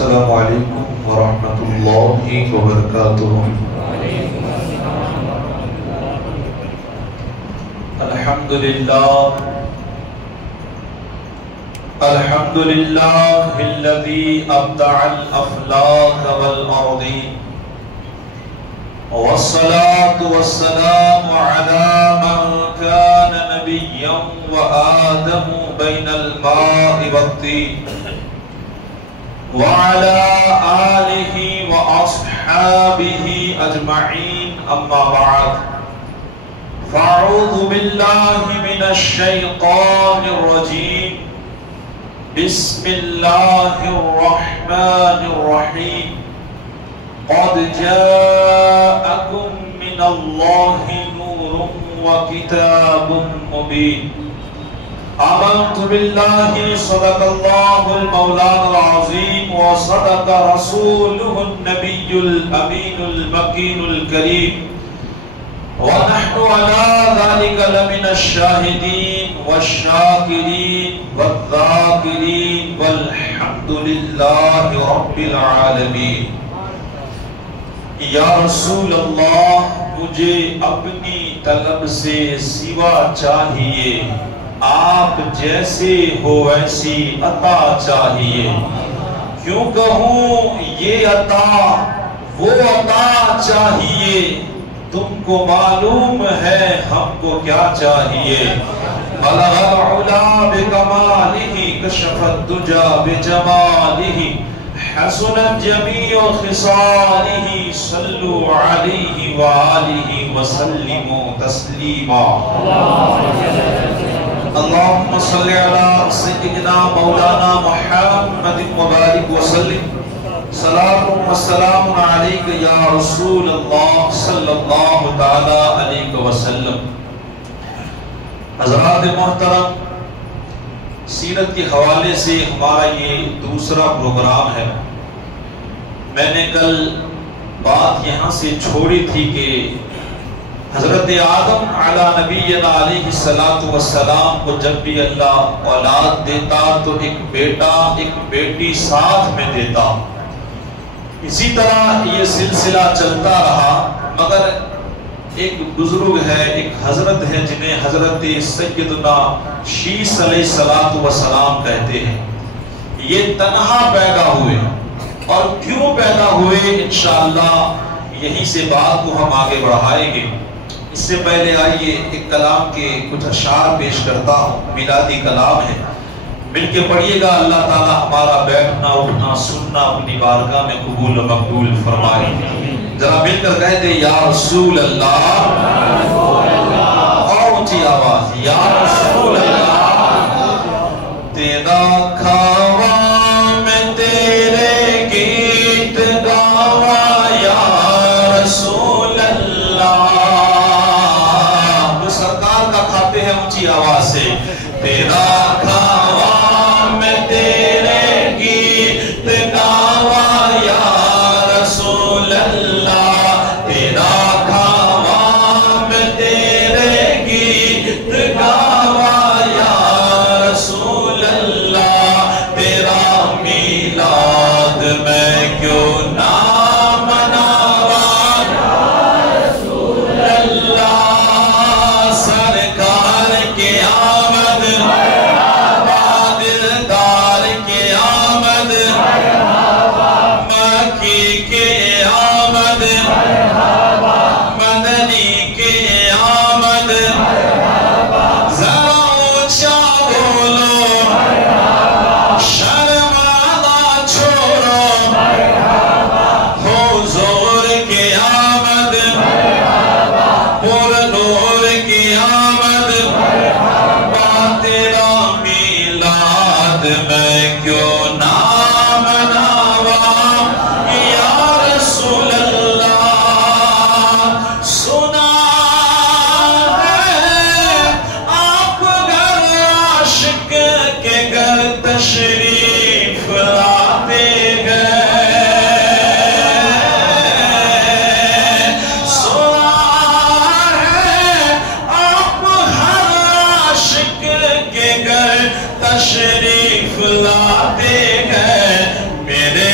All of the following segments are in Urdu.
السلام علیکم ورحمۃ اللہ وبرکاتہ۔ الحمد للہ الذی ابدع الافلاک والارضین، والصلاة والسلام على من كان نبيا وآدم بين الماء والطين، وعلى آله وأصحابه أجمعين، أما بعد، فأعوذ بالله من الشيطان الرجيم، بسم الله الرحمن الرحيم، قد جاءكم من الله نور وكتاب مبين، آمنت بالله صدق الله المولانا العظيم وصدق رسوله النبي الأمين المكين الكريم، ونحن على ذلك لمن الشاهدين والشاكرين والذاكرين، والحمد لله رب العالمين۔ یا رسول اللہ، مجھے اپنی طلب سے سوا چاہیے، آپ جیسے ہو ویسی عطا چاہیے، کیوں کہوں یہ عطا وہ عطا چاہیے، تم کو معلوم ہے ہم کو کیا چاہیے۔ بلغ العلا بکمالہ، کشف الدجا بجمالہ، حسنت جمیع خصالہ، صلوا علیہ وآلہ وسلموا تسلیما۔ اللہم صلی علی سیدنا مولانا محمد مبارک وسلم، صلاۃ و سلام علیک یا رسول اللہ صلی اللہ تعالی علیہ وسلم۔ حضرات محترم، سیرت کے حوالے سے ہمارا یہ دوسرا پروگرام ہے۔ میں نے کل بات یہاں سے چھوڑی تھی کہ حضرت آدم علی نبینا علیہ السلام کو جب بھی اللہ اولاد دیتا تو ایک بیٹا ایک بیٹی ساتھ میں دیتا، اسی طرح یہ سلسلہ چلتا رہا، مگر ایک بزرگ ہے، ایک حضرت ہے جنہیں حضرت سیدنا شیس علیہ السلام کہتے ہیں، یہ تنہا پیدا ہوئے، اور کیوں پیدا ہوئے انشاءاللہ یہیں سے بات کو ہم آگے بڑھائیں گے۔ اس سے پہلے آئیے ایک کلام کے کچھ اشعار پیش کرتا ہوں، میلادی کلام ہے، مل کے پڑھیے گا۔ اللہ تعالی ہمارا بیٹھنا اٹھنا سننا اپنی بارگاہ میں قبول و مقبول فرمائے۔ ذرا مل کر کہہ دے یا رسول اللہ، اور اونچی آواز، یا رسول اللہ، تیرا کھاوا میں تیرے گیت گاوا یا رسول اللہ۔ وہ سرکار کا کھاتے ہیں اونچی آواز سے، تیرا کھاوا میں تیرے گیت گاوا یا رسول اللہ، تیرا کھاوا میں تیرے گیت گاوا یا رسول اللہ، تیرا میلاد میں کیوں نہ مناوا یا رسول اللہ، سرکار کی آمد دلدار کی آمد، مکی کی آمد، مدنی کی آمد، ذرا اونچا بولو، شرمانا چھوڑو، حضور کی آمد، پر نور کی آمد، تیرا میلاد میں کیوں نہ مناوا یا رسول اللہ۔ سنا ہے آپ گھر عاشق کے گھر تشریف لاتے گئے، سنا ہے آپ ہر عاشق کے گھر تشریف لاتے ہیں، میرے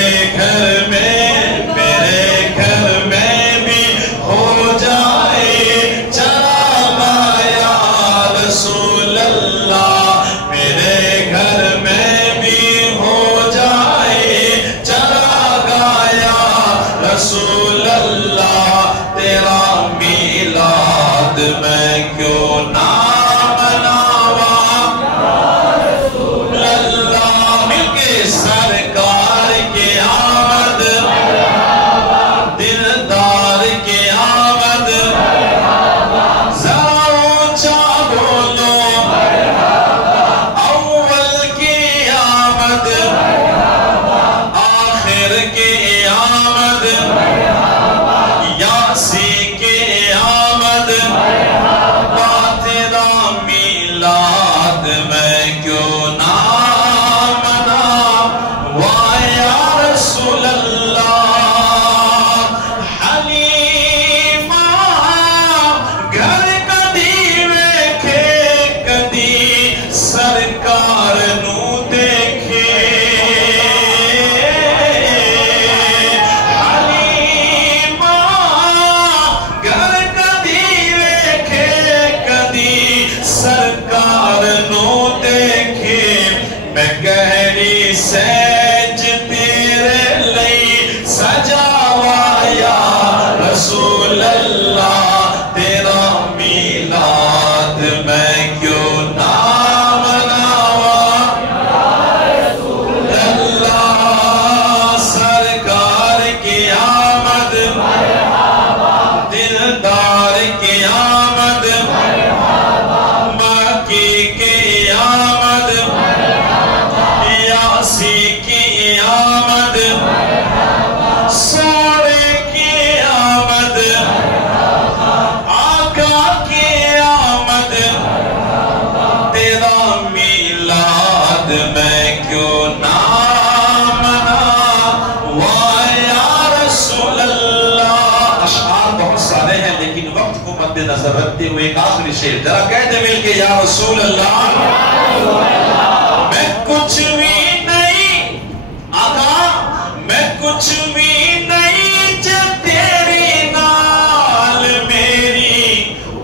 سیج تیرے لئی سجاوا یا رسول اللہ تیرا میلاد میں کیوں نہ مناوا یا رسول اللہ سرکار کی آمد مرحبا دلدار کی آمد مرحبا مکی کی آمد مرحبا یاسی کی آمد مرحبا سوڑے کی آمد مرحبا آقا کی آمد مرحبا تیرا میلاد میں کیوں نہ مناوا یا رسول اللہ۔ اشعار بہت سارے ہیں لیکن وقت کو مد نظر رکھتے ہوئے ایک آخری شعر ذرا کہتے مل کے یا رسول اللہ میں کچھ بھی نہیں آقا میں کچھ بھی نہیں جب تیری نال میری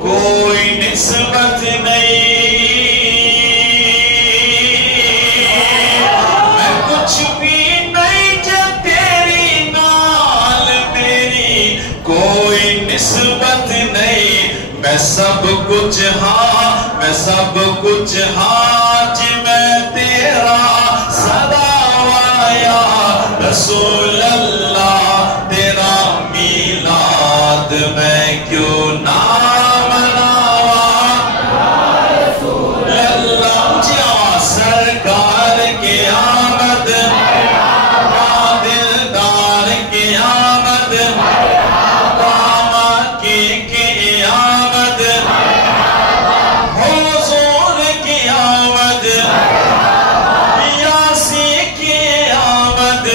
کوئی نسبت نہیں میں کچھ بھی نہیں جب تیری نال میری کوئی نسبت نہیں میں سب کچھ ہاں میں سب کچھ ہاں جی میں تیرا صدا یا رسول اللہ تیرا میلاد میں کیوں نہ مناوا یا رسول اللہ اونچی آواز سرکار کی آمد مرحبا دلدار کی آمد مرحبا مکی کی آمد حضور کی آمد یاسی کی آمد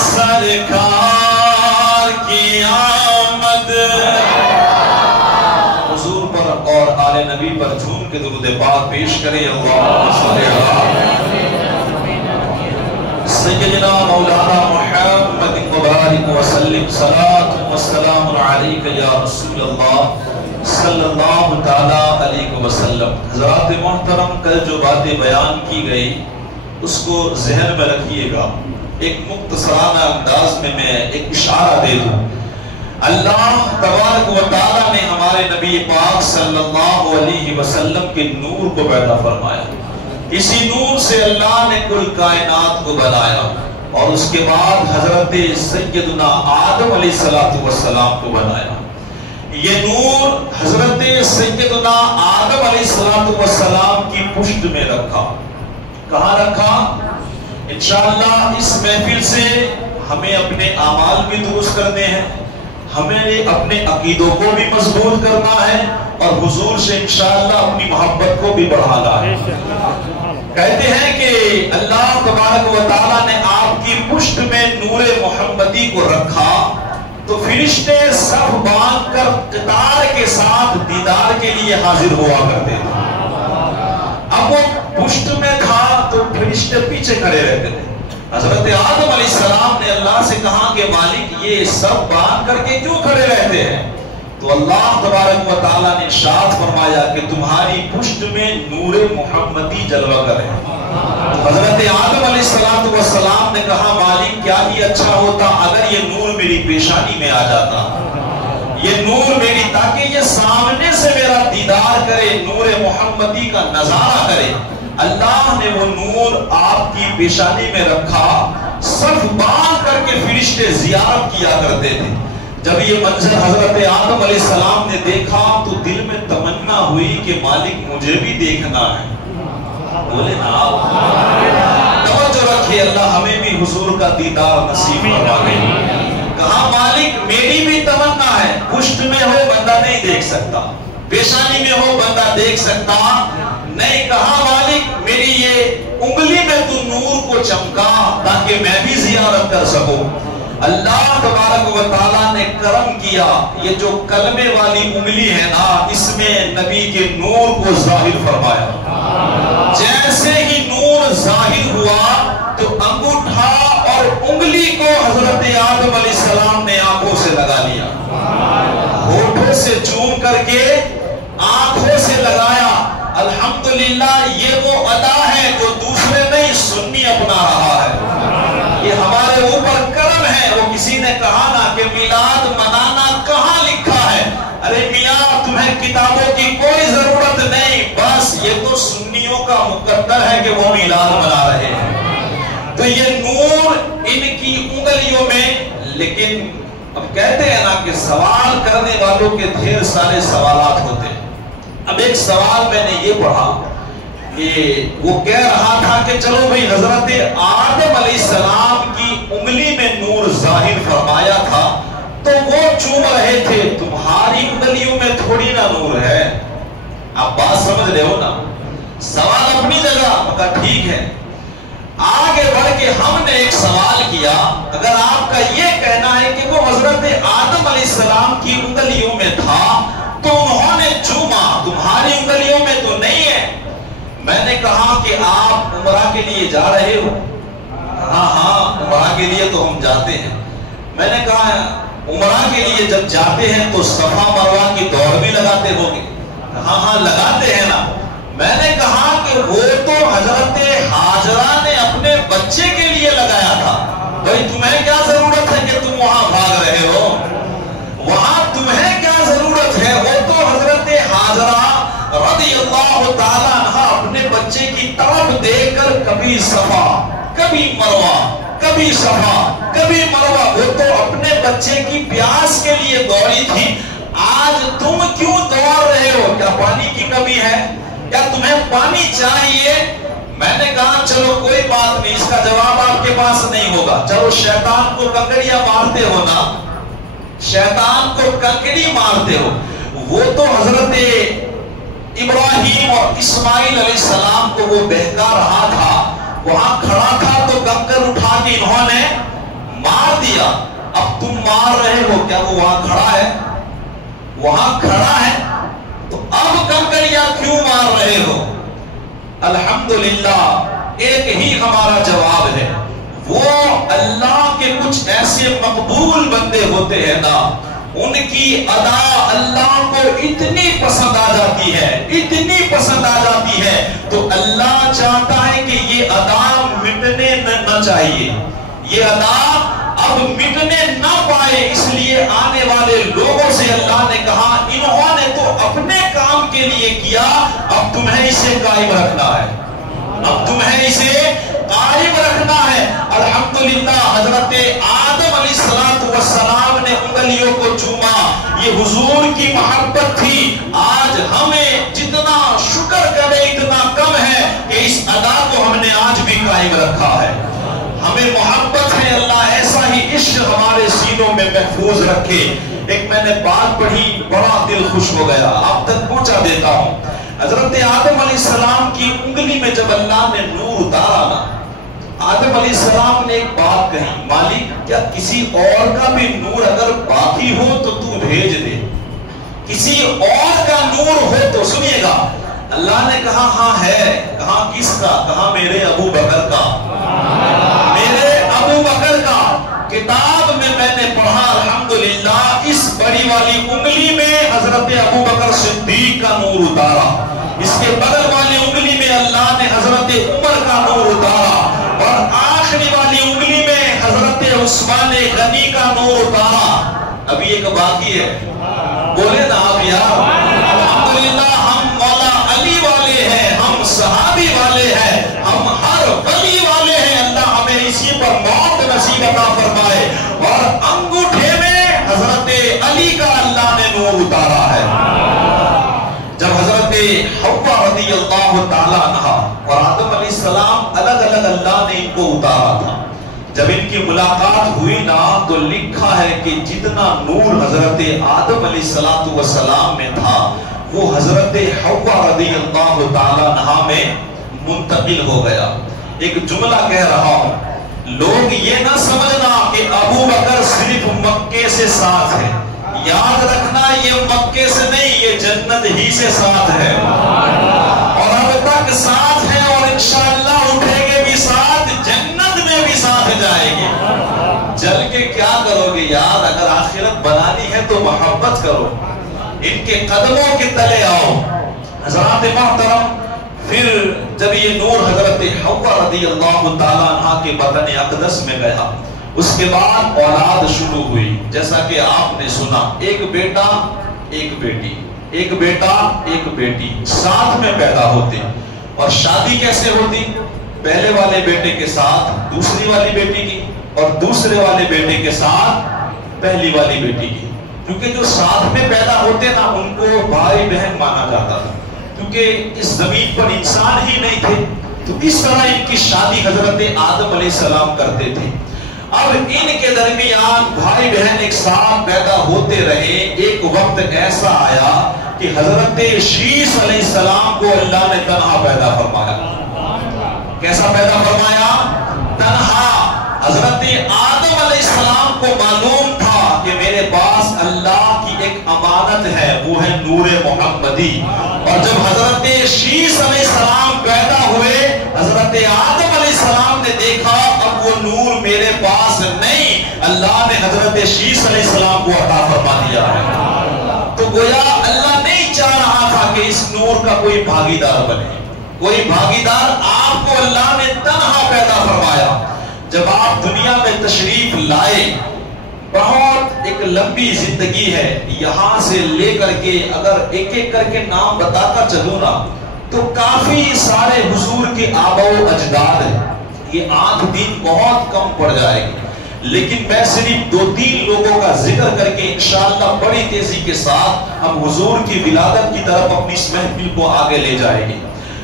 سرکار کی آمد حضور پر اور آل نبی پر جھوم کے درود پاک پیش کریں اللہم صلی سیدنا مولانا محمد مبارک وسلم صلاة والسلام علیک یا رسول اللہ صلی اللہ تعالیٰ علیہ وسلم۔ حضرات محترم کل جو باتیں بیان کی گئی اس کو ذہن میں رکھیے گا، ایک مختصرانہ انداز میں ایک اشارہ دے دوں۔ اللہ تبارک و تعالیٰ نے ہمارے نبی پاک صلی اللہ علیہ وسلم کے نور کو پیدا فرمایا، اسی نور سے اللہ نے کل کائنات کو بنایا اور اس کے بعد حضرت سیدنا آدم علیہ السلام کو بنایا۔ یہ نور حضرت سیدنا آدم علیہ السلام کی پشت میں رکھا۔ کہاں رکھا؟ انشاءاللہ اس محفل سے ہمیں اپنے اعمال بھی درست کرنے ہیں، ہمیں اپنے عقیدوں کو بھی مضبوط کرنا ہے اور حضور سے انشاءاللہ اپنی محبت کو بھی بڑھانا ہے۔ کہتے ہیں کہ اللہ تبارک و تعالیٰ نے آپ کی پشت میں نور محمدی کو رکھا تو فرشتے صف باندھ کر قطار کے ساتھ دیدار کے لیے حاضر ہوا کرتے تھے۔ اب وہ پشت میں تھا تو فرشتے پیچھے کھڑے رہتے تھے۔ حضرت آدم علیہ السلام نے اللہ سے کہا کہ مالک یہ سب باندھ کر کے کیوں کھڑے رہتے ہیں؟ تو اللہ تبارک و تعالیٰ نے ارشاد فرمایا کہ تمہاری پشت میں نور محمدی جلوہ کرے۔ حضرت آدم علیہ السلام نے کہا مالک کیا ہی اچھا ہوتا اگر یہ نور میری پیشانی میں آ جاتا، یہ نور میری تاکہ یہ سامنے سے میرا دیدار کرے، نور محمدی کا نظارہ کرے۔ اللہ نے وہ نور آپ کی پیشانی میں رکھا، صف باندھ کر کے فرشتے زیارت کیا کرتے تھے۔ جب یہ منظر حضرت آدم علیہ السلام نے دیکھا تو دل میں تمنا ہوئی کہ مالک مجھے بھی دیکھنا ہے۔ بولے نا آپ توجہ رکھے، اللہ ہمیں بھی حضور کا دیدار نصیب فرما دے۔ کہا مالک میری بھی تمنا ہے، پشت میں ہو بندہ نہیں دیکھ سکتا، پیشانی میں ہو بندہ دیکھ سکتا نہیں۔ کہا مالک میری یہ انگلی میں تو نور کو چمکا تاکہ میں بھی زیارت کر سکوں۔ اللہ تبارک و تعالیٰ نے کرم کیا، یہ جو کلمے والی انگلی ہے نا اس میں نبی کے نور کو ظاہر فرمایا۔ جیسے ہی نور ظاہر ہوا تو انگوٹھا اور انگلی کو حضرت آدم علیہ السلام نے آنکھوں سے لگا لیا، ہونٹوں سے چوم کر کے آنکھوں سے لگایا۔ الحمدللہ یہ وہ ادا ہے جو دوسرے نہیں سنی کہا نا کہ میلاد منانا کہاں لکھا ہے؟ ارے میاں تمہیں کتابوں کی کوئی ضرورت نہیں، بس یہ تو سنیوں کا مقدر ہے کہ وہ میلاد منا رہے ہیں، تو یہ نور ان کی انگلیوں میں۔ لیکن اب کہتے ہیں نا کہ سوال کرنے والوں کے ڈھیر سارے سوالات ہوتے ہیں۔ اب ایک سوال میں نے یہ پڑھا کہ وہ کہہ رہا تھا کہ چلو بھئی حضرت آدم علیہ السلام کی انگلی میں نور ظاہر فرمایا تھا تو وہ چوم رہے تھے، تمہاری انگلیوں میں تھوڑی نہ نور ہے۔ آپ بات سمجھ رہے ہو نا؟ سوال اپنی جگہ، مگر ٹھیک ہے۔ آگے بڑھ کے ہم نے ایک سوال کیا، اگر آپ کا یہ کہنا ہے کہ وہ حضرت آدم علیہ السلام کی انگلیوں میں تھا تو انہوں نے چوما، تمہاری انگلیوں میں تو نہیں ہے۔ میں نے کہا کہ آپ عمرہ کے لیے جا رہے ہو؟ ہاں عمرہ کے لیے تو ہم جاتے ہیں۔ میں نے کہا عمرہ کے لیے جب جاتے ہیں تو صفا مروہ کی دوڑ بھی لگاتے ہوگے؟ ہاں لگاتے ہیں نا۔ میں نے کہا کہ وہ تو حضرت ہاجرہ نے اپنے بچے کے لیے لگایا تھا، بھائی تمہیں کیا ضرورت ہے کہ تم وہاں بھاگ رہے ہو؟ وہاں تمہیں کیا ضرورت ہے؟ وہ تو حضرت ہاجرہ رضی اللہ تعالیٰ عنہ اپنے بچے کی طرف دیکھ کر کبھی صفا کبھی مروہ کبھی صفا کبھی مروہ، وہ تو اپنے بچے کی پیاس کے لیے دوڑی تھی۔ آج تم کیوں دوڑ رہے ہو؟ کیا پانی کی کمی ہے؟ کیا تمہیں پانی چاہیے؟ میں نے کہا چلو کوئی بات نہیں، اس کا جواب آپ کے پاس نہیں ہوگا، چلو شیطان کو کنکریاں مارتے ہو نا، شیطان کو کنکری مارتے ہو۔ وہ تو حضرت ابراہیم اور اسماعیل علیہ السلام کو وہ بہکا رہا تھا، وہاں کھڑا تھا تو کنکر اٹھا کے انہوں نے مار دیا۔ اب تم مار رہے ہو، کیا وہ وہاں کھڑا ہے؟ وہاں کھڑا ہے تو اب کنکریاں کیوں مار رہے ہو؟ الحمدللہ ایک ہی ہمارا جواب ہے، وہ اللہ کے کچھ ایسے مقبول بندے ہوتے ہیں نا، ان کی ادا اللہ کو اتنی پسند آ جاتی ہے، اتنی پسند آ جاتی ہے تو اللہ چاہتا ہے کہ یہ ادا مٹنے نہ چاہیے، یہ ادا اب مٹنے نہ پائے، اس لیے آنے والے لوگوں سے اللہ نے کہا انہوں نے تو اپنے کام کے لیے کیا، اب تمہیں اسے قائم رکھنا ہے، اب تمہیں اسے قائم رکھنا ہے۔ الحمدللہ حضرت آدم علیہ السلام نے انگلیوں کو چوما، یہ حضور کی محبت تھی۔ آج ہمیں جتنا شکر کرے اتنا کم ہے کہ اس ادا کو ہم نے آج بھی قائم رکھا ہے۔ ہمیں محبت ہے، اللہ ایسا ہی عشق ہمارے سینوں میں محفوظ رکھے۔ ایک میں نے بات پڑھی، بڑا دل خوش ہو گیا، آپ تک پہنچا دیتا ہوں۔ حضرت آدم علیہ السلام کی انگلی میں جب اللہ نے نور اتارا نا، آدم علیہ السلام نے ایک بات کہی، مالک کیا کسی اور کا بھی نور اگر باقی ہو تو تو بھیج دے، کسی اور کا نور ہو تو۔ سنیے گا، اللہ نے کہا ہاں ہے۔ کہا کس کا؟ کہا میرے ابو بکر کا، میرے ابو بکر کا۔ کتاب میں نے پڑھا الحمدللہ اس بڑی والی انگلی میں حضرت ابو بکر صدیق کا نور اتارا، اس کے بغل والی انگلی میں اللہ نے حضرت عمر کا نور اتارا، اور آخری والی انگلی میں حضرت عثمان غنی کا نور اتارا۔ ابھی ایک باقی ہے، بولے نا آپ یار، الحمدللہ ہم مولا علی والے ہیں، ہم صحابی والے ہیں، ہم ہر ولی والے ہیں۔ اللہ ہمیں اسی پر موت نصیب عطا فرمائے، اور انگوٹھے میں حضرت علی کا اللہ نے نور اتارا ہے۔ جب حضرت حوا رضی اللہ تعالیٰ عنہ اور آدم علیہ السلام الگ الگ اللہ نے ان کو اتارا تھا، جب ان کی ملاقات ہوئی نا تو لکھا ہے کہ جتنا نور حضرت آدم علیہ السلام میں تھا وہ حضرت حوا رضی اللہ تعالیٰ عنہ میں منتقل ہو گیا۔ ایک جملہ کہہ رہا ہوں، لوگ یہ نہ سمجھنا کہ ابو بکر صرف مکے سے ساتھ ہے، یاد رکھنا یہ مکے سے نہیں، یہ جنت ہی سے ساتھ ہے، اور اب تک ساتھ ہے، اور انشاءاللہ اٹھے گے بھی ساتھ، جنت میں بھی ساتھ جائے گے۔ جل کے کیا کرو گے یار؟ اگر آخرت بنانی ہے تو محبت کرو، ان کے قدموں کے تلے آؤ۔ حضرات محترم، پھر جب یہ نور حضرت حوا رضی اللہ تعالیٰ عنہ کے بطن اقدس میں گیا، اس کے بعد اولاد شروع ہوئی، جیسا کہ آپ نے سنا، ایک بیٹا ایک بیٹی، ایک بیٹا ایک بیٹی ساتھ میں پیدا ہوتے، اور شادی کیسے ہوتی؟ پہلے والے بیٹے کے ساتھ دوسری والی بیٹی کی، اور دوسرے والے بیٹے کے ساتھ پہلی والی بیٹی کی، کیونکہ جو ساتھ میں پیدا ہوتے نا ان کو بھائی بہن مانا جاتا تھا، کیونکہ اس زمین پر انسان ہی نہیں تھے، تو اس طرح ان کی شادی حضرت آدم علیہ السلام کرتے تھے۔ اب ان کے درمیان بھائی بہن ایک ساتھ پیدا ہوتے رہے، ایک وقت ایسا آیا کہ حضرت شیس علیہ السلام کو اللہ نے تنہا پیدا فرمایا۔ کیسا پیدا فرمایا؟ تنہا۔ حضرت آدم علیہ السلام کو معلوم تھا کہ میرے پاس اللہ کی ایک امانت ہے، وہ ہے نور محمدی، اور جب حضرت شیس علیہ السلام پیدا ہوئے، حضرت آدم علیہ السلام نے دیکھا اب وہ نور میرے پاس نہیں، اللہ نے حضرت شیس علیہ السلام کو عطا فرما دیا ہے۔ تو گویا اللہ نہیں چاہ رہا تھا کہ اس نور کا کوئی بھاگیدار بنے، کوئی بھاگیدار آپ کو اللہ نے تنہا پیدا فرمایا۔ جب آپ دنیا میں تشریف لائے، بہت ایک لمبی زندگی ہے، یہاں سے لے کر کے اگر ایک ایک کر کے نام بتاتا چلوں نا تو کافی سارے حضور کے آبا و اجداد ہیں، یہ 8 دن بہت کم پڑ جائے گی، لیکن میں صرف 2-3 لوگوں کا ذکر کر کے انشاءاللہ بڑی تیزی کے ساتھ ہم حضور کی ولادت کی طرف اپنی اس محفل کو آگے لے جائیں گے۔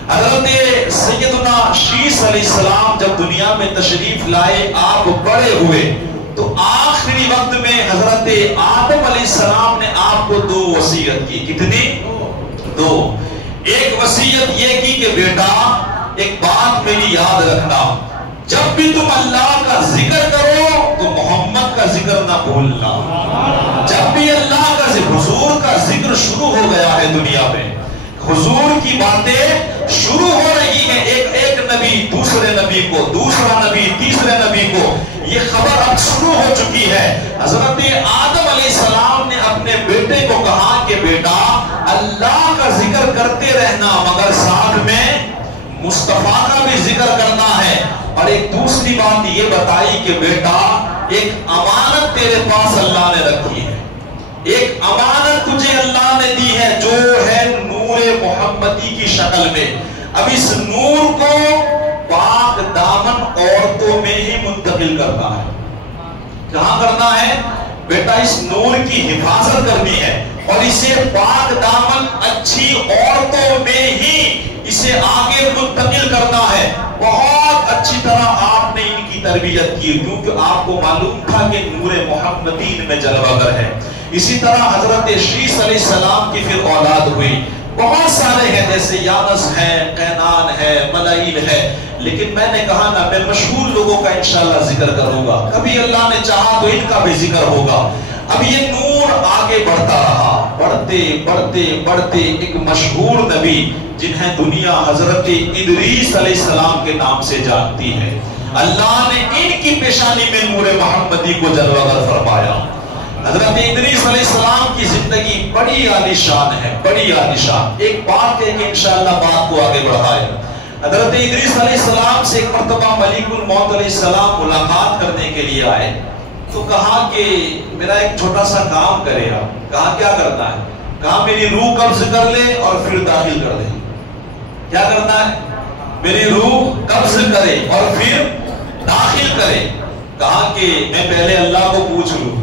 حضرت سیدنا شیس علیہ السلام جب دنیا میں تشریف لائے، آپ بڑے ہوئے، تو آخری وقت میں حضرت آدم علیہ السلام نے آپ کو 2 وصیت کی۔ کتنی؟ 2۔ ایک وصیت یہ کی کہ بیٹا ایک بات میری یاد رکھنا، جب بھی تم اللہ کا ذکر کرو تو محمد کا ذکر نہ بھولنا۔ جب بھی اللہ کا ذکر، حضور کا ذکر شروع ہو گیا ہے دنیا میں، حضور کی باتیں شروع ہو رہی ہیں، ایک نبی دوسرے نبی کو، دوسرا نبی تیسرے نبی کو، یہ خبر اب شروع ہو چکی ہے۔ حضرت آدم علیہ السلام نے اپنے بیٹے کو کہا کہ بیٹا اللہ کا ذکر کرتے رہنا، مگر ساتھ میں مصطفیٰ کا بھی ذکر کرنا ہے، اور ایک دوسری بات یہ بتائی کہ بیٹا ایک امانت تیرے پاس اللہ نے رکھی ہے، ایک امانت تجھے اللہ نے دی ہے جو ہے نور محمدی کی شکل میں۔ اب اس نور کو پاک دامن عورتوں میں ہی منتقل کرنا ہے۔ کہاں کرنا ہے؟ بیٹا اس نور کی حفاظت کرنی ہے، اور اسے پاک دامن اچھی عورتوں میں ہی اسے آگے منتقل کرنا ہے۔ بہت اچھی طرح آپ نے ان کی تربیت کی، کیونکہ آپ کو معلوم تھا کہ نور محمدی میں جلوہ گر ہے۔ اسی طرح حضرت شیس علیہ السلام کی پھر اولاد ہوئی، بہت سارے ہیں، جیسے یانس ہے، قینان ہے، ملائیل ہے، لیکن میں نے کہا نا میں مشہور لوگوں کا انشاءاللہ ذکر کروں گا، کبھی اللہ نے چاہا تو ان کا بھی ذکر ہوگا۔ اب یہ نور آگے بڑھتا رہا، بڑھتے بڑھتے بڑھتے ایک مشہور نبی جنہیں دنیا حضرت ادریس علیہ السلام کے نام سے جانتی ہے، اللہ نے ان کی پیشانی میں نور محمدی کو جلوہ گر فرمایا۔ حضرت ادریس علیہ السلام کی زندگی بڑی عالی شان ہے، بڑی عالی شان۔ ایک بات کہہ کے انشاءاللہ بات کو آگے بڑھائے۔ حضرت ادریس علیہ السلام سے ایک مرتبہ ملک الموت علیہ السلام ملاقات کرنے کے لیے آئے، تو کہا کہ میرا ایک چھوٹا سا کام کرے آپ۔ کہا کیا کرنا ہے؟ کہا میری روح قبض کر لے اور پھر داخل کر دے۔ کیا کرنا ہے؟ میری روح قبض کرے اور پھر داخل کرے۔ کہا کہ میں پہلے اللہ کو پوچھ لوں،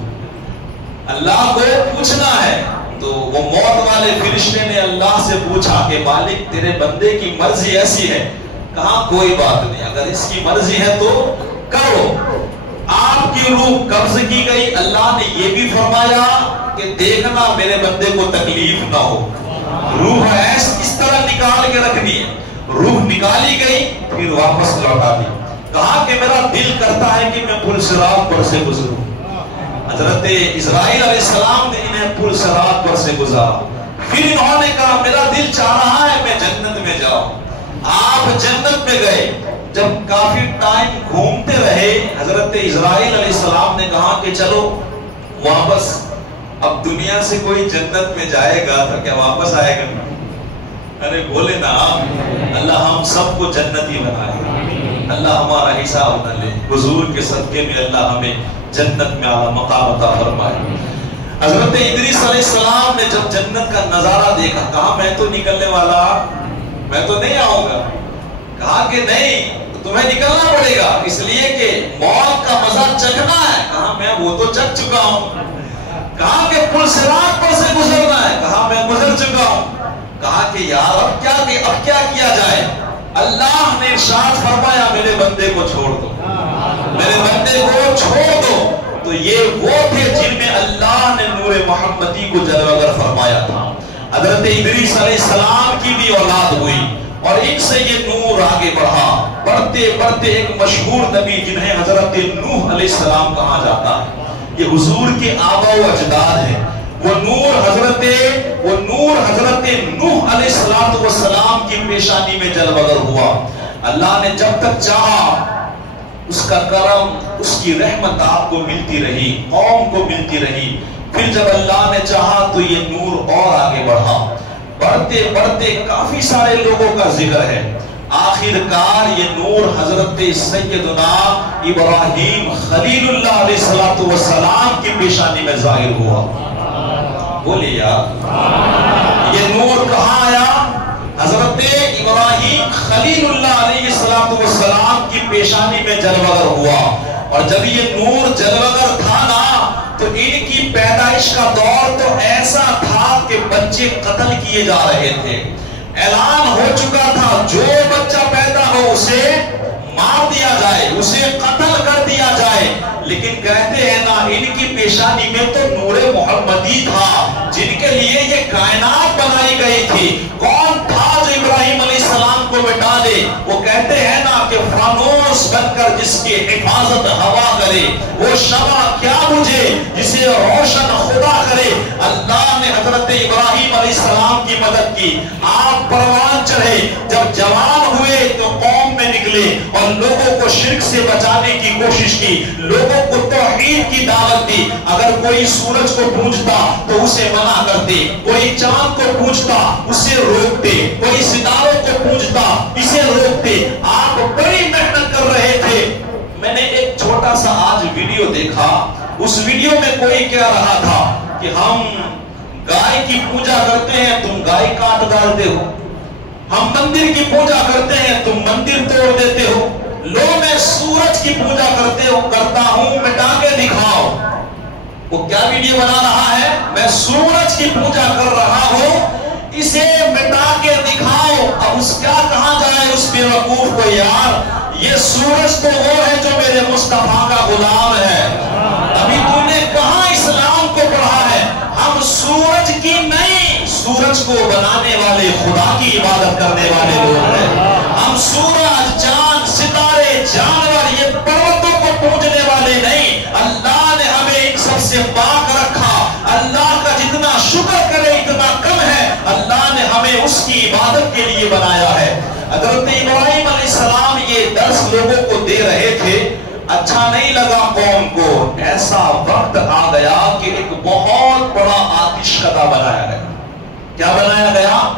اللہ کو پوچھنا ہے۔ تو وہ موت والے فرشتے نے اللہ سے پوچھا کہ مالک تیرے بندے کی مرضی ایسی ہے۔ کہا کوئی بات نہیں، اگر اس کی مرضی ہے تو کرو۔ آپ کی روح قبض کی گئی، اللہ نے یہ بھی فرمایا کہ دیکھنا میرے بندے کو تکلیف نہ ہو، روح اس طرح نکال کے رکھنی ہے۔ روح نکالی گئی، پھر واپس لوٹا دی۔ کہا کہ میرا دل کرتا ہے کہ میں پل صراط پر سے گزروں۔ حضرت اسرائیل علیہ السلام نے انہیں پل صراط پر سے گزارا، پھر انہوں نے کہا میرا دل چاہ رہا ہے میں جنت میں جاؤں۔ آپ جنت میں گئے، جب کافی ٹائم گھومتے رہے، حضرت اسرائیل علیہ السلام نے کہا کہ چلو واپس، اب دنیا سے کوئی جنت میں جائے گا تو کیا واپس آئے گا؟ ارے بولے نا، اللہ ہم سب کو جنتی بنائے۔ اللہ ہمارا حساب نہ لے، حضور کے صدقے میں اللہ ہمیں جنت میں اعلیٰ مقام عطا فرمائے۔ حضرت ادریس علیہ السلام نے جب جنت کا نظارہ دیکھا، کہا میں تو نکلنے والا، میں تو نہیں آؤں گا۔ کہا کہ نہیں، تمہیں نکلنا پڑے گا، اس لیے کہ موت کا مزہ چکھنا ہے۔ کہا میں وہ تو چکھ چکا ہوں۔ کہا کہ پل صراط پر سے گزرنا ہے۔ کہا میں گزر چکا ہوں۔ کہا کہ یار اب کیا کیا جائے؟ اللہ نے ارشاد فرمایا میرے بندے کو چھوڑ دو، میرے بندے کو چھوڑ دو۔ تو یہ وہ تھے جن میں اللہ نے نور محمدی کو جلوہ گر فرمایا تھا۔ حضرت ادریس علیہ السلام کی بھی اولاد ہوئی اور ان سے یہ نور آگے بڑھا، بڑھتے بڑھتے ایک مشہور نبی جنہیں حضرت نوح علیہ السلام کہا جاتا ہے، یہ حضور کے آبا و اجداد ہیں۔ وہ نور حضرت نوح علیہ السلام کی پیشانی میں جلوہ گر ہوا۔ اللہ نے جب تک چاہا اس کا کرم، اس کی رحمت آپ کو ملتی رہی، قوم کو ملتی رہی۔ پھر جب اللہ نے چاہا تو یہ نور اور آگے بڑھا، بڑھتے بڑھتے کافی سارے لوگوں کا ذکر ہے۔ آخر کار یہ نور حضرت سیدنا ابراہیم خلیل اللہ علیہ السلام کی پیشانی میں ظاہر ہوا۔ بولیے یار، یہ نور کہاں آیا؟ حضرت ابراہیم خلیل اللہ علیہ السلام کی پیشانی میں جلوہ گر ہوا۔ اور جب یہ نور جلوہ گر تھا نا تو ان کی پیدائش کا دور تو ایسا تھا کہ بچے قتل کیے جا رہے تھے۔ اعلان ہو چکا تھا جو بچہ پیدا ہو اسے مار دیا جائے، اسے قتل کر دیا جائے۔ لیکن کہتے ہیں نا ان کی پیشانی میں تو نور محمدی تھا جن کے لیے یہ کائنات بنائی گئی تھی۔ کون تھا جو ابراہیم علیہ السلام کو مٹا دے؟ وہ کہتے ہیں نا کہ فانوس بن کر جس کی حفاظت ہوا کرے، وہ شمع کیا بجھے جسے روشن خدا کرے۔ اللہ نے حضرت ابراہیم علیہ السلام کی مدد کی، آپ پروان چڑھے، جب جوان ہوئے تو قوم میں نکلے اور لوگوں کو شرک سے بچانے کی کوشش کی، لوگوں کو توحید کی دعوت دی۔ اگر کوئی سورج کو پوجتا تو اسے منع کرتے، کوئی چاند کو پوجتا اسے روکتے، کوئی ستاروں کو پوجتا اسے روکتے۔ آپ بڑی محنت کر رہے تھے۔ میں نے ایک چھوٹا سا آج ویڈیو دیکھا، اس ویڈیو میں کوئی کہہ رہا تھا کہ ہم گائے کی پوجا کرتے ہیں، تم گائے کاٹ ڈالتے ہو، ہم مندر کی پوجا کرتے ہیں، تم مندر توڑ دیتے ہو، لو میں سورج کی پوجا کرتا ہوں، مٹا کے دکھاؤ۔ وہ کیا ویڈیو بنا رہا ہے؟ میں سورج کی پوجا کر رہا ہوں، اسے مٹا کے دکھاؤ۔ اب اس کیا کہا جائے اس بیوقوف کو؟ یار یہ سورج تو وہ ہے جو میرے مصطفیٰ کا غلام ہے، ابھی تم نے کہاں اسلام کو پڑھا ہے؟ ہم سورج کی نہیں، سورج کو بنانے والے خدا کی عبادت کرنے والے لوگ ہیں۔ ہم سورج، چاند، ستارے، جانور، یہ پروتوں کو پوجنے والے نہیں۔ اللہ نے ہمیں ان سب سے پاک رکھا۔ اللہ کا جتنا شکر کرے اتنا کم ہے۔ اللہ نے ہمیں اس کی عبادت کے لیے بنایا ہے۔ حضرت ابراہیم علیہ السلام یہ درس لوگوں کو دے رہے تھے، اچھا نہیں لگا قوم کو۔ ایسا وقت آ گیا کہ ایک بہت بڑا آتش کدہ بنایا گیا۔ کیا بنایا گیا؟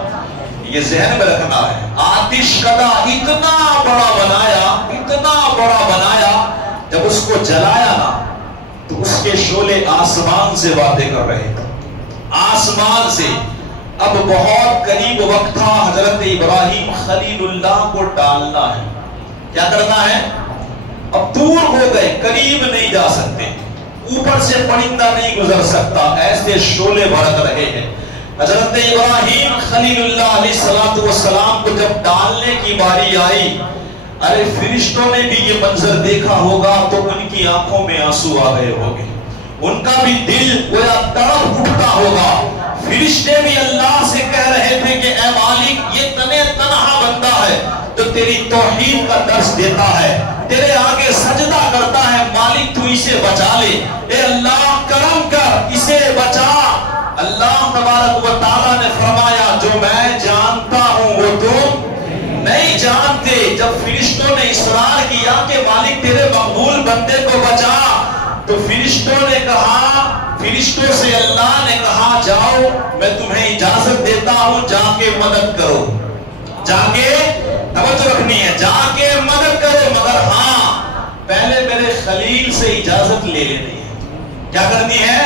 یہ ذہن میں رکھنا ہے۔ آتش کدہ اتنا بڑا بنایا، جب اس کو جلایا نا تو اس کے شعلے آسمان سے باتیں کر رہے تھے، آسمان سے۔ اب بہت قریب وقت تھا، حضرت ابراہیم خلیل اللہ کو ڈالنا ہے۔ کیا کرنا ہے؟ اب دور ہو گئے، قریب نہیں جا سکتے، اوپر سے پرندہ نہیں گزر سکتا، ایسے شعلے بھڑک رہے ہیں۔ حضرت ابراہیم خلیل اللہ علیہ السلام کو جب ڈالنے کی باری آئی، ارے فرشتوں نے بھی یہ منظر دیکھا ہوگا تو ان کی آنکھوں میں آنسو آ گئے ہوگے، ان کا بھی دل گویا تڑپ اٹھتا ہوگا۔ فرشتے بھی اللہ سے کہہ رہے تھے کہ اے مالک یہ تنہا بندہ ہے تو تیری توحید کا درس دیتا ہے، تیرے آگے سجدہ کرتا ہے، مالک تو اسے بچا لے، اے اللہ کرم کر اسے بچا۔ اللہ تبارک و تعالیٰ نے فرمایا جو میں جانتا ہوں وہ تم نہیں جانتے۔ جب فرشتوں نے اصرار کیا کہ مالک تیرے مقبول بندے کو بچا تو فرشتوں نے کہا، فرشتوں سے اللہ نے کہا جاؤ میں تمہیں اجازت دیتا ہوں، جا کے مدد کرو، جا کے توجہ رکھنی ہے، جا کے مدد کرو، مگر ہاں پہلے میرے خلیل سے اجازت لے لینی ہے۔ کیا کرنی ہے؟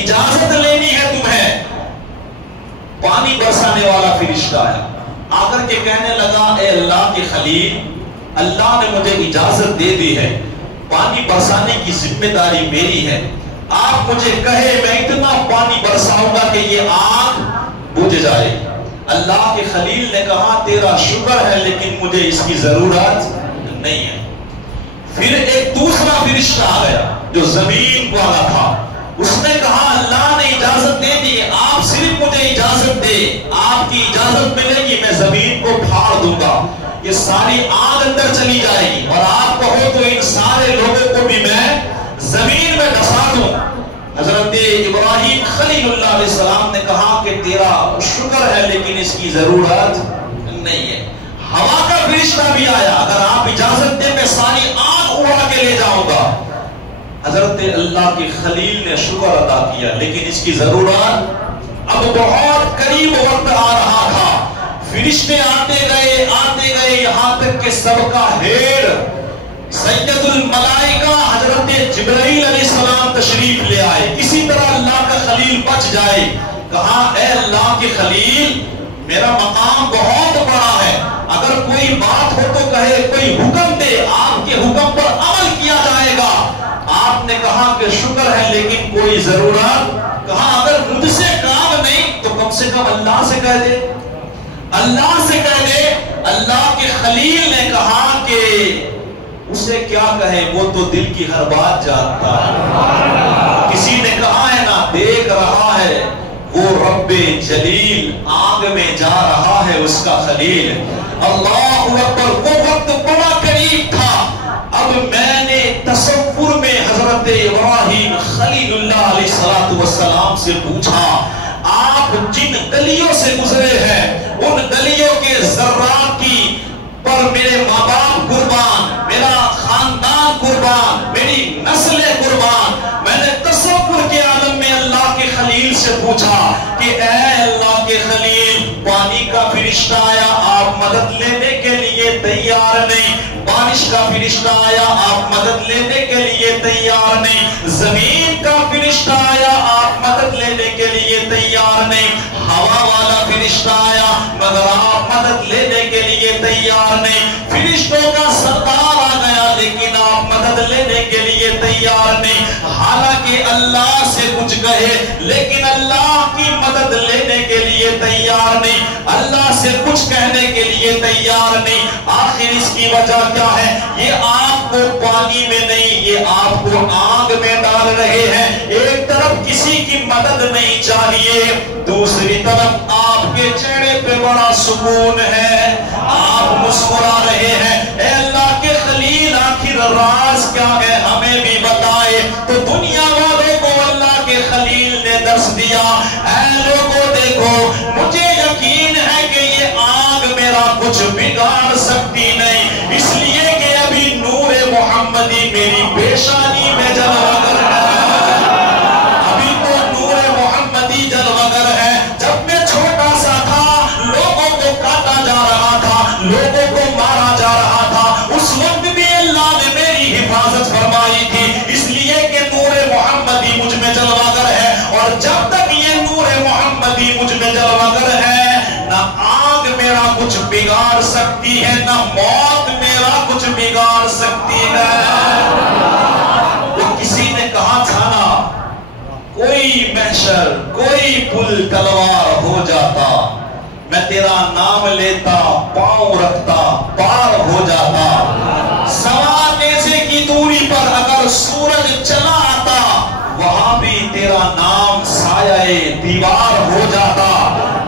اجازت لینی ہے تمہیں۔ پانی برسانے والا فرشتہ ہے، آ کر کے کہنے لگا اے اللہ کے خلیل، اللہ نے مجھے اجازت دے دی ہے، پانی برسانے کی ذمہ داری میری ہے، آپ مجھے کہے میں اتنا پانی برساؤں گا کہ یہ آگ بجھ جائے۔ اللہ کے خلیل نے کہا تیرا شکر ہے لیکن مجھے اس کی ضرورت نہیں ہے۔ پھر ایک دوسرا فرشتہ آ گیا جو زمین والا تھا، اس نے کہا اللہ نے اجازت دے دی، آپ صرف مجھے اجازت دے، آپ کی اجازت ملے گی میں زمین کو پھاڑ دوں گا، یہ ساری آگ اندر چلی جائے گی، اور آپ کہو تو ان سارے لوگوں کو بھی میں زمین میں ڈسا دوں۔ حضرت ابراہیم خلیل اللہ علیہ السلام نے کہا کہ تیرا شکر ہے لیکن اس کی ضرورت نہیں ہے۔ ہوا کا فرشتہ بھی آیا، اگر آپ اجازت دیں میں ساری آگ اڑا کے لے جاؤں گا۔ حضرت اللہ کے خلیل نے شکر ادا کیا لیکن اس کی ضرورت اب بہت قریب وقت آ رہا تھا۔ فرشتے آتے گئے یہاں تک کہ سب کا ہیڈ سید الملائکہ حضرت جبرائیل علیہ السلام تشریف لے آئے، کسی طرح اللہ کا خلیل بچ جائے۔ کہا اے اللہ کے خلیل، میرا مقام بہت بڑا ہے، اگر کوئی بات ہو تو کہے، کوئی حکم دے، آپ کے حکم پر عمل کیا جائے گا۔ آپ نے کہا کہ شکر ہے لیکن کوئی ضرورت، کہا اگر مجھ سے کام نہیں تو کم سے کم اللہ سے کہہ دے، اللہ سے کہہ دے۔ اللہ کے خلیل نے کہا کہ اسے کیا کہے، وہ تو دل کی ہر بات جانتا ہے۔ کسی نے کہا ہے نا دیکھ رہا ہے وہ رب جلیل، آگ میں جا رہا ہے اس کا خلیل۔ اللہ اکبر، وہ وقت بڑا قریب تھا۔ اب میں نے تصور میں حضرت ابراہیم خلیل اللہ علیہ السلام سے پوچھا آپ جن گلیوں سے گزرے ہیں ان گلیوں کے ذرات کی پر میرے ماں باپ قربان، میرا خاندان قربان، میری نسلیں قربان۔ میں نے تصور کے عالم میں اللہ کے خلیل سے پوچھا کہ اے اللہ کے خلیل، پانی کا فرشتہ آیا، آپ مدد لینے کے لیے تیار نہیں، بارش کا فرشتہ آیا، آپ مدد لینے کے لیے تیار نہیں، زمین کا فرشتہ آیا، آپ مدد لینے کے لیے تیار نہیں، ہوا والا فرشتہ آیا مگر آپ مدد لینے کے لیے تیار نہیں، فرشتوں کا سردار آ گیا لیکن آپ مدد لینے کے لیے تیار نہیں۔ حالانکہ اللہ سے کچھ کہے لیکن اللہ کی مدد لینے کے لیے تیار نہیں، اللہ سے کچھ کہنے کے لیے تیار نہیں۔ آخر اس کی وجہ کیا ہے؟ یہ آپ کو پانی میں نہیں، یہ آپ کو آگ میں ڈال رہے ہیں۔ ایک طرف کسی کی مدد نہیں چاہیے، دوسری طرف آپ کے چہرے پہ بڑا سکون ہے، آپ مسکرا رہے ہیں۔ اے اللہ کے خلیل، آخر راز کیا ہے ہمیں بھی بتائے۔ تو دنیا والوں کو اللہ کے خلیل نے درس دیا، اے لوگوں دیکھو، مجھے یقین ہے کہ یہ آگ میرا کچھ بگاڑ سکتی نہیں، اس لیے کہ ابھی نور محمدی میری پیشانی میں جلوہ گر ہے، ابھی تو نور محمدی جلوہ گر ہے۔ جب میں چھوٹا سا تھا لوگوں کو کاٹا جا رہا تھا، لوگوں کو مارا جا رہا تھا، اس وقت بھی اللہ نے میری حفاظت فرمائی تھی، اس لیے کہ نور محمدی مجھ میں جلوہ گر ہے۔ اور جب تک یہ نور محمدی مجھ میں جلوہ گر ہے، نہ آگ میرا کچھ بگاڑ سکتی ہے، نہ موت میرا کچھ بگاڑ سکتی ہے۔ وہ کسی نے کہا تھا نا، کوئی محشر کوئی پل تلوار ہو جاتا، میں تیرا نام لیتا پاؤں رکھتا پار ہو جاتا، سوا نیزے کی دوری پر اگر سورج چلا آتا وہاں بھی تیرا نام سایہ دیوار ہو جاتا۔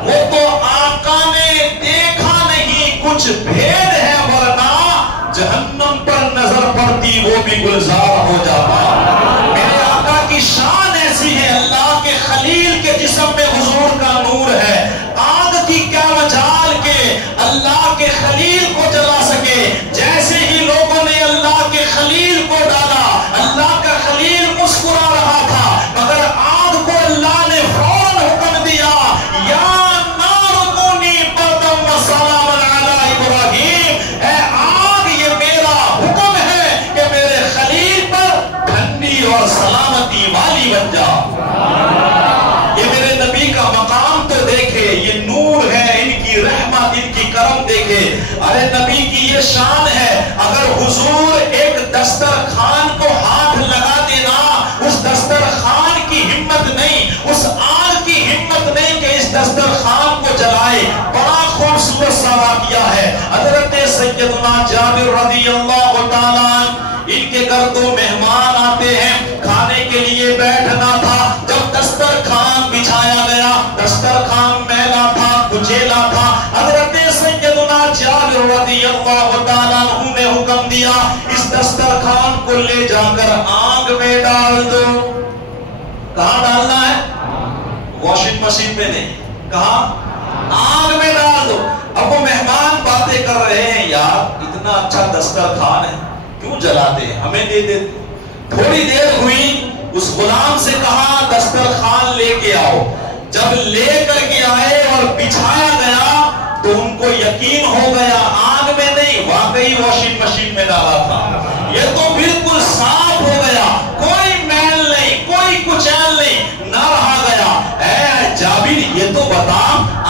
وہ تو آقا نے دیکھا نہیں کچھ بھید ہے، ورنہ جہنم پر نظر پڑتی وہ بھی گلزار ہو جاتا۔ میرے آقا کی شان ایسی ہے، اللہ کے خلیل کے جسم میں حضور کا نور ہے، آگ کی کیا مجال کے اللہ کے خلیل کو جلا سکے۔ جیسے ہی لوگوں نے اللہ کے خلیل کو ڈالا، اللہ کا خلیل مسکرا رہا تھا مگر آگ کو اللہ نے فوراً حکم دیا، یا نار کونی بردم و سلاما علی ابراہیم، ارے نبی کی یہ شان ہے، اگر حضور ایک دسترخوان کو ہاتھ لگا دینا، اس دسترخوان کی ہمت نہیں، اس آگ کی ہمت نہیں کہ اس دسترخوان کو جلائے۔ بڑا خوبصورت سا واقعہ ہے۔ حضرت سیدنا جابر رضی اللہ تعالیٰ عنہ، ان کے گھر تو مہمان آتے ہیں، کھانے کے لیے بیٹھنا تھا۔ جب دسترخوان بچھایا گیا، دسترخوان میلا تھا، کچیلا تھا، حضرت سیدنا جابر رضی اللہ تعالیٰ عنہ نے حکم دیا اس دسترخوان کو لے جا کر آگ میں ڈال دو۔ کہاں ڈالنا ہے؟ واشنگ مشین میں نہیں، کہاں؟ آگ میں ڈال دو۔ اب وہ مہمان باتیں کر رہے ہیں، یار اتنا اچھا دسترخوان ہے، کیوں جلاتے ہیں، ہمیں دے دے۔ تھوڑی دیر ہوئی، اس غلام سے کہا دسترخوان لے کے آؤ۔ جب لے کر کے آئے اور بچھایا گیا تو ان کو یقین ہو گیا آگ میں نہیں، واقعی واشنگ مشین میں ڈالا تھا۔ یہ تو بالکل صاف ہو گیا، کوئی میل نہیں، کوئی کچیل نہیں، نہ رہا گیا۔ اے جابر، یہ تو بتا،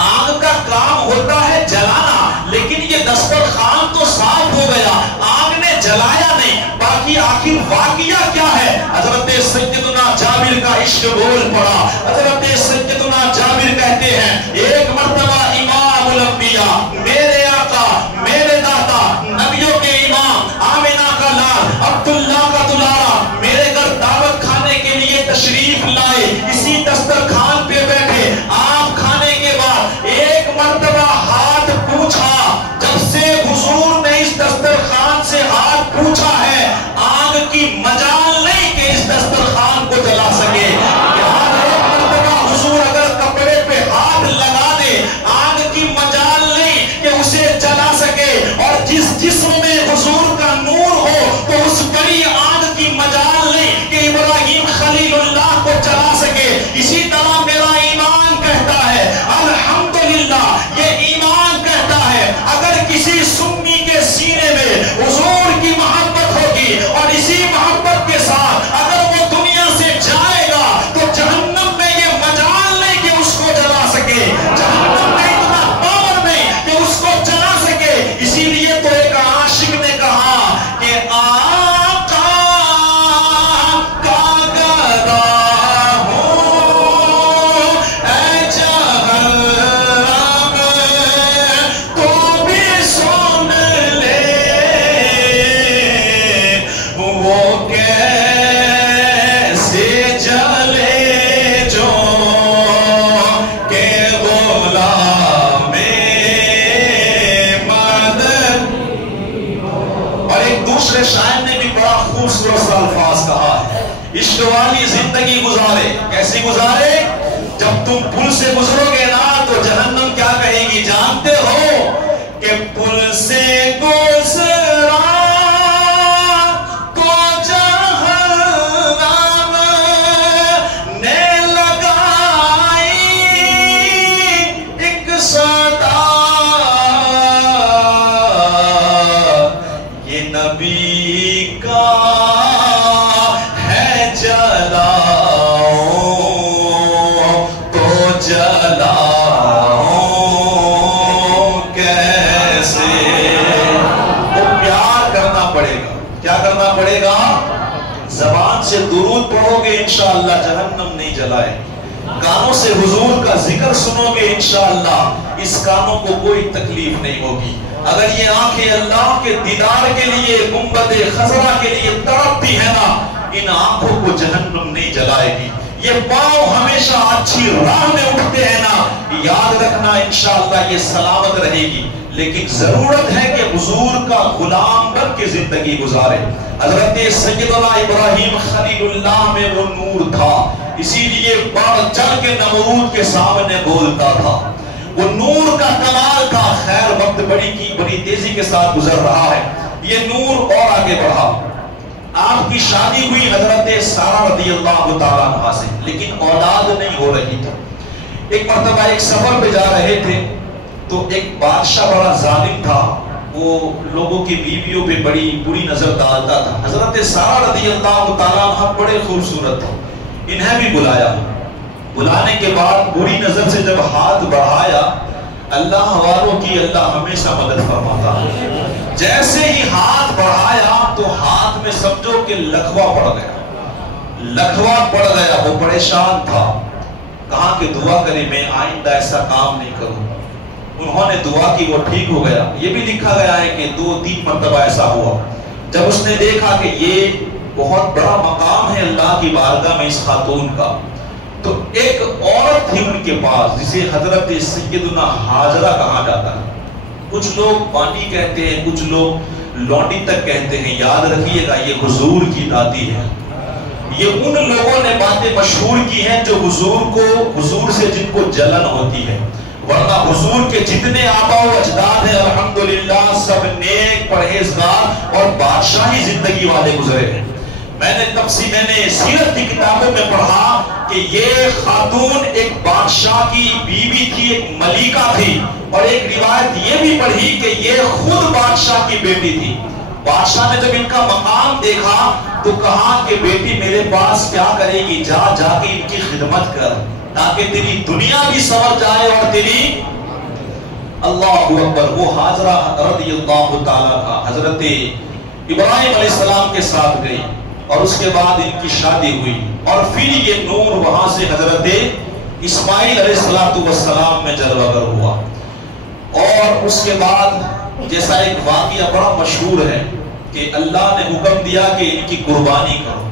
آگ کا کام ہوتا ہے جلانا، لیکن یہ دسترخوان تو صاف ہو گیا، آگ نے جلایا نہیں، باقی آخر واقعہ کیا ہے؟ حضرت سیدنا جابر کا عشق بول پڑا۔ حضرت سیدنا جابر کہتے ہیں، ایک مرتبہ امام الانبیاء، میرے آقا، میرے داتا، نبیوں کے امام، آمنہ کا لال، عبداللہ کا دلارا، میرے گھر دعوت کھانے کے لیے تشریف لائے، اسی دسترخوان پہ بیٹھے۔ آپ کھانے کے بعد ایک مرتبہ ہاتھ پوچھا، جب سے حضور نے اس دسترخوان سے ہاتھ پوچھا ہے، آگ کی مجال نہیں کہ اس دسترخوان کو جلا سکے۔ یہاں ایک مرتبہ حضور اگر کپڑے پہ ہاتھ لگا دے، آگ کی مجال نہیں کہ اسے جلا سکے، اور جس جسم میں حضور کا نور ہو تو اس بڑی آگ کی مجال نہیں کہ ابراہیم خلیل اللہ کو جلا سکے۔ اسی طرح میرا ایمان کہتا ہے، الحمدللہ، یہ ایمان کہتا ہے، اگر کسی سنی کے سینے میں حضور کی محبت ہوگی اور اسی محبت کے ساتھ اگر وہ دنیا سے جائے گا تو جہنم میں یہ مجال نہیں کہ اس کو جلا سکے، جہنم میں اتنا پاور نہیں کہ اس کو جلا سکے۔ اسی لیے تو ایک عاشق نے کہا کہ آقا کا گدا ہوں اے جہنم تو بھی سن لے، وہ کیسے جلے جو کہ غلام مدد۔ اور ایک دوسرے شاعر نے بھی بڑا خوبصورت سا الفاظ کہا ہے، عشق والی زندگی گزارے، کیسی گزارے؟ جب تم پل سے گزرو گے نا تو جہنم کیا کہے گی جانتے ہو؟ کہ پل سے گزرا تو جہنم نے لگائی ایک صدا، یہ نبی کا ہے جلاؤ تو جلاؤ کیسے۔ وہ پیار کرنا پڑے گا، کیا کرنا پڑے گا؟ زبان سے درود پڑھو گے انشاءاللہ جہنم نہیں جلائے، کانوں سے حضور کا ذکر سنو گے انشاءاللہ اس کانوں کو کوئی تکلیف نہیں ہوگی۔ اگر یہ آنکھیں اللہ کے دیدار کے لیے، گنبد خضرا کے لیے تڑپتی ہے نا، ان آنکھوں کو جہنم نہیں جلائے گی۔ یہ پاؤں ہمیشہ اچھی راہ میں اٹھتے ہیں نا، یاد رکھنا انشاءاللہ یہ سلامت رہے گی، لیکن ضرورت ہے کہ حضور کا غلام بن کے زندگی گزارے۔ حضرت سیدنا ابراہیم خلیل اللہ میں وہ نور تھا، اسی لیے بڑھ چڑھ کے نمرود کے سامنے بولتا تھا، وہ نور کا کمال تھا۔ خیر وقت بڑی تیزی کے ساتھ گزر رہا ہے، یہ نور اور آگے بڑھا۔ آپ کی شادی ہوئی حضرت سارہ رضی اللہ تعالیٰ عنہ سے، لیکن اولاد نہیں ہو رہی تھی۔ ایک مرتبہ ایک سفر پہ جا رہے تھے تو ایک بادشاہ بڑا ظالم تھا، وہ لوگوں کی بیویوں پہ بڑی بری نظر ڈالتا تھا۔ حضرت سارہ رضی اللہ تعالیٰ عنہ بڑے خوبصورت تھے، انہیں بھی بلایا۔ بلانے کے بعد بری نظر سے جب ہاتھ بڑھایا، اللہ والوں کی اللہ ہمیشہ مدد فرماتا ہے۔ جیسے ہی ہاتھ بڑھایا تو ہاتھ میں سمجھو کہ لکھوا پڑ گیا، لکھوا پڑ گیا، وہ پریشان تھا، کہا کہ دعا کریں میں آئندہ ایسا کام نہیں کروں۔ انہوں نے دعا کی، وہ ٹھیک ہو گیا۔ یہ بھی لکھا گیا ہے کہ 2-3 مرتبہ ایسا ہوا۔ جب اس نے دیکھا کہ یہ بہت بڑا مقام ہے اللہ کی بارگاہ میں اس خاتون کا، تو ایک عورت تھی ان کے پاس جسے حضرت سیدنا ہاجرہ کہا جاتا ہے۔ کچھ لوگ بانی کہتے ہیں، کچھ لوگ لونڈی تک کہتے ہیں، یاد رکھیے گا یہ حضور کی دادی ہے۔ یہ ان لوگوں نے باتیں مشہور کی ہیں جو حضور سے جن کو جلن ہوتی ہے، ورنہ حضور کے جتنے آبا و اجداد ہیں الحمدللہ سب نیک، پرہیزگار اور بادشاہی زندگی والے گزرے ہیں۔ میں نے سیرت کی کتابوں میں پڑھا کہ یہ خاتون ایک بادشاہ کی بیوی تھی، ایک ملکہ تھی، اور ایک روایت یہ بھی پڑھی کہ یہ خود بادشاہ کی بیٹی تھی۔ بادشاہ نے جب ان کا مقام دیکھا تو کہا کہ بیٹی میرے پاس کیا کرے گی، جا کے ان کی خدمت کر تاکہ تیری دنیا بھی سنور جائے اور تیری اللہ اکبر۔ وہ حاجرہ رضی اللہ تعالیٰ کا حضرت ابراہیم علیہ السلام کے ساتھ گئی اور اس کے بعد ان کی شادی ہوئی، اور پھر یہ نور وہاں سے حضرت اسماعیل علیہ السلام میں جلوہ گر ہوا۔ اور اس کے بعد جیسا ایک واقعہ بڑا مشہور ہے کہ اللہ نے حکم دیا کہ ان کی قربانی کرو،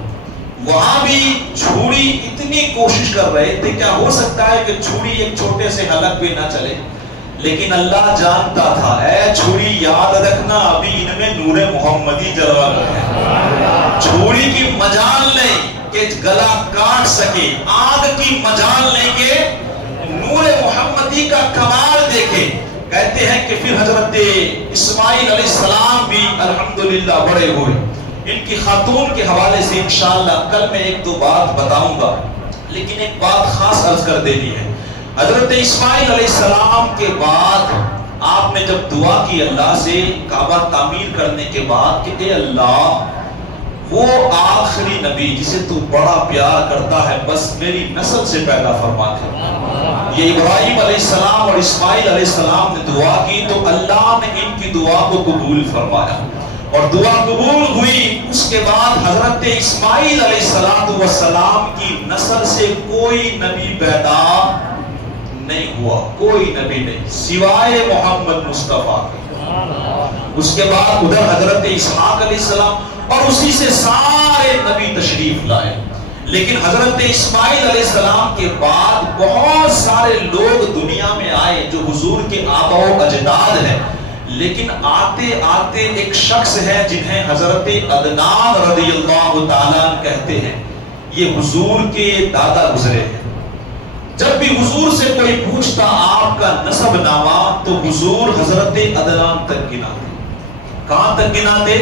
وہاں بھی چھوڑی اتنی کوشش کر رہے تھے، کیا ہو سکتا ہے کہ چھوڑی ایک چھوٹے سے حلق پہ نہ چلے، لیکن اللہ جانتا تھا اے چھوڑی یاد رکھنا ابھی ان میں نور محمدی جلوہ گر ہے۔ چھوڑی کی مجال نہیں کہ گلا کاٹ سکے، آگ کی مجال نہیں کہ نور محمدی کا کمال دیکھے۔ کہتے ہیں کہ پھر حضرت اسماعیل علیہ السلام بھی الحمدللہ بڑے ہوئے۔ ان کی خاتون کے حوالے سے انشاءاللہ کل میں 1-2 بات بتاؤں گا، لیکن ایک بات خاص عرض کر دینی ہے۔ حضرت اسماعیل علیہ السلام کے بعد آپ نے جب دعا کی اللہ سے کعبہ تعمیر کرنے کے بعد کہ اے اللہ وہ آخری نبی جسے تو بڑا پیار کرتا ہے بس میری نسل سے پیدا فرما کر۔ یہ ابراہیم علیہ السلام اور اسماعیل علیہ السلام نے دعا کی تو اللہ نے ان کی دعا کو قبول فرمایا، اور دعا قبول ہوئی۔ اس کے بعد حضرت اسماعیل علیہ السلام کی نسل سے کوئی نبی پیدا نہیں ہوا، کوئی نبی نہیں سوائے محمد مصطفیٰ کے۔ اس کے بعد ادھر حضرت اسحاق علیہ السلام اور اسی سے سارے نبی تشریف لائے، لیکن حضرت اسماعیل علیہ السلام کے بعد بہت سارے لوگ دنیا میں آئے جو حضور کے آبا و اجداد ہیں، لیکن آتے آتے ایک شخص ہے جنہیں حضرت عدنان رضی اللہ تعالیٰ کہتے ہیں، یہ حضور کے دادا گزرے ہیں۔ جب بھی حضور سے کوئی پوچھتا آپ کا نسب نامہ تو حضور حضرت عدنان تک گناتے۔ کہاں تک گناتے؟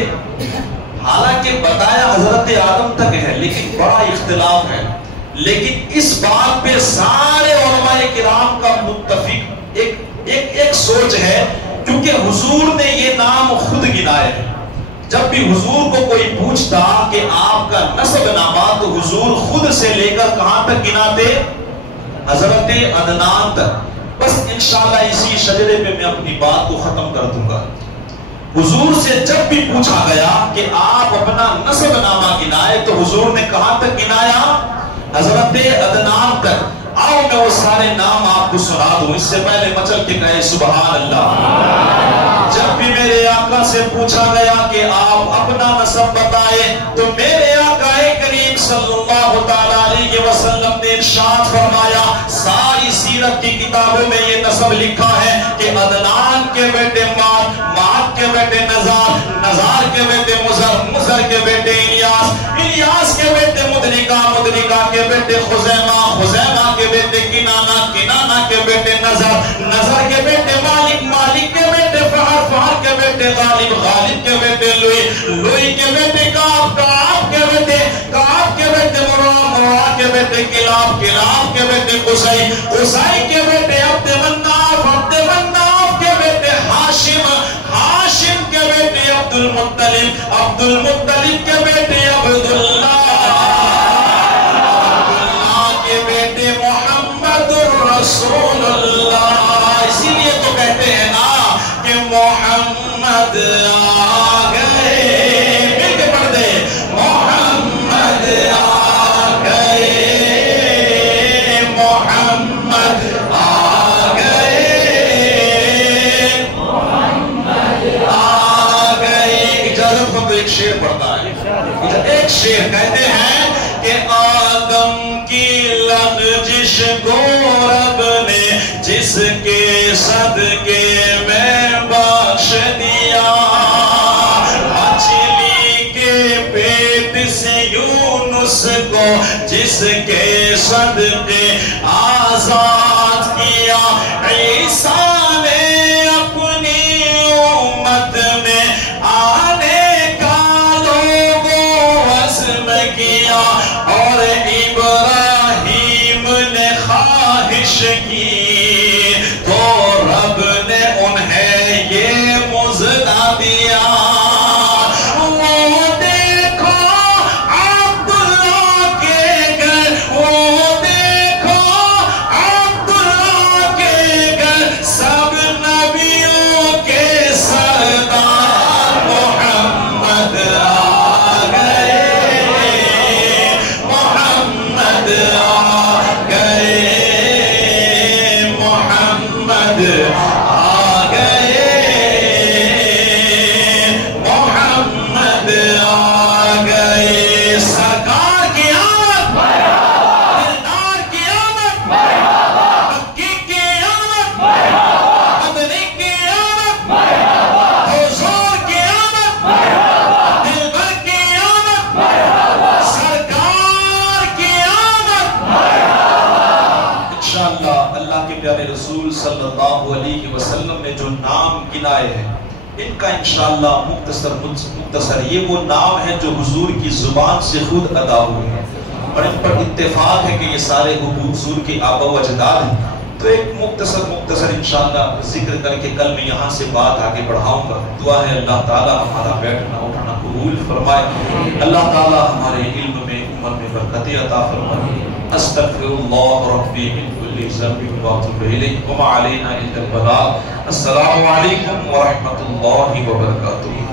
حالانکہ بتایا حضرت آدم تک ہے، لیکن بڑا اختلاف ہے، لیکن اس بات پہ سارے علماء کرام کا متفق ایک سوچ ہے، کیونکہ حضور نے یہ نام خود گنائے ہیں۔ جب بھی حضور کو کوئی پوچھتا کہ آپ کا نسب نامہ تو حضور خود سے لے کر کہاں تک گناتے؟ حضرت عدنان تک۔ بس انشاءاللہ اسی شجرے پہ میں اپنی بات کو ختم کر دوں گا۔ حضور سے جب بھی پوچھا گیا کہ آپ اپنا نسب نامہ گنائے تو حضور نے کہاں تک گنایا؟ حضرت عدنان تک۔ آؤ میں وہ سارے نام آپ کو سنا دوں، اس سے پہلے مچل کے کہے سبحان اللہ۔ جب بھی میرے آقا سے پوچھا گیا کہ آپ اپنا نسب بتائے تو میرے آقا کریم صلی اللہ تعالیٰ علیہ وسلم نے ارشاد فرمایا، ساری سیرت کی کتابوں میں یہ نسب لکھا ہے کہ عدنان کے بیٹے مات کے بیٹے نزار کے بیٹے مزر کے بیٹے الیاس کے بیٹے مدرکہ کے بیٹے خزیمہ کے بیٹے کنانہ کے بیٹے نظر کے بیٹے مالک کے بیٹے فہر کے بیٹے غالب کے بیٹے لوئی کے بیٹے کعب کے بیٹے مرہ کے بیٹے کلاب کے بیٹے قصی کے بیٹے عبد مناف کے بیٹے ہاشم کے بیٹے عبد المطلب کے بیٹے عبداللہ کے بیٹے محمد الرسول اللہ۔ اسی لیے تو محمد آ گئے، مل کے پڑھ دے، محمد آ گئے، محمد آ گئے، محمد آ گئے۔ اجازت ہو تو ایک شعر پڑھتا ہے، ایک شعر کہتے ہیں کہ آدم کی لغزش کو رب نے جس کے صدقے میں بخش دیا، مچھلی کے پیٹ سے یونس کو جس کے صدقے آزاد کیا، عیسیٰ نے اپنی امت میں آنے کا لوگوں عزم کیا، اور ابراہیم نے خواہش کی تو رب نے انہیں یہ مژدہ دیا۔ وہ دیکھو عبداللہ کے گھر، وہ دیکھو عبداللہ کے گھر، سب نبیوں کے سردار محمد آ گئے، محمد آ گئے، محمد آ گئے، محمد آ گئے۔ سرکار کی آمد، دلدار کی آمد، مکی کی آمد، مدنی کی آمد، حضور کی آمد، دلبر کی آمد، سرکار کی آمد۔ انشاءاللہ اللہ کے پیارے رسول صلی اللہ علیہ وسلم نے جو نام گنائے ہیں، ان کا انشاءاللہ مختصر یہ وہ نام ہیں جو حضور کی زبان سے خود ادا ہوئے ہیں، اور ان پر اتفاق ہے کہ یہ سارے حضور کے آبا و اجداد ہیں۔ تو ایک مختصر انشاءاللہ ذکر کر کے کل میں یہاں سے بات آگے بڑھاؤں گا۔ دعا ہے اللہ تعالی ہمارا بیٹھنا اٹھنا قبول فرمائے، اللہ تعالی ہمارے علم میں عمر میں برکت عطا فرمائے۔ استغفر اللہ ربی من کل ذنب واتوب الیہ وما علینا الا البلاغ۔ السلام علیکم ورحمۃ اللہ وبرکاتہ۔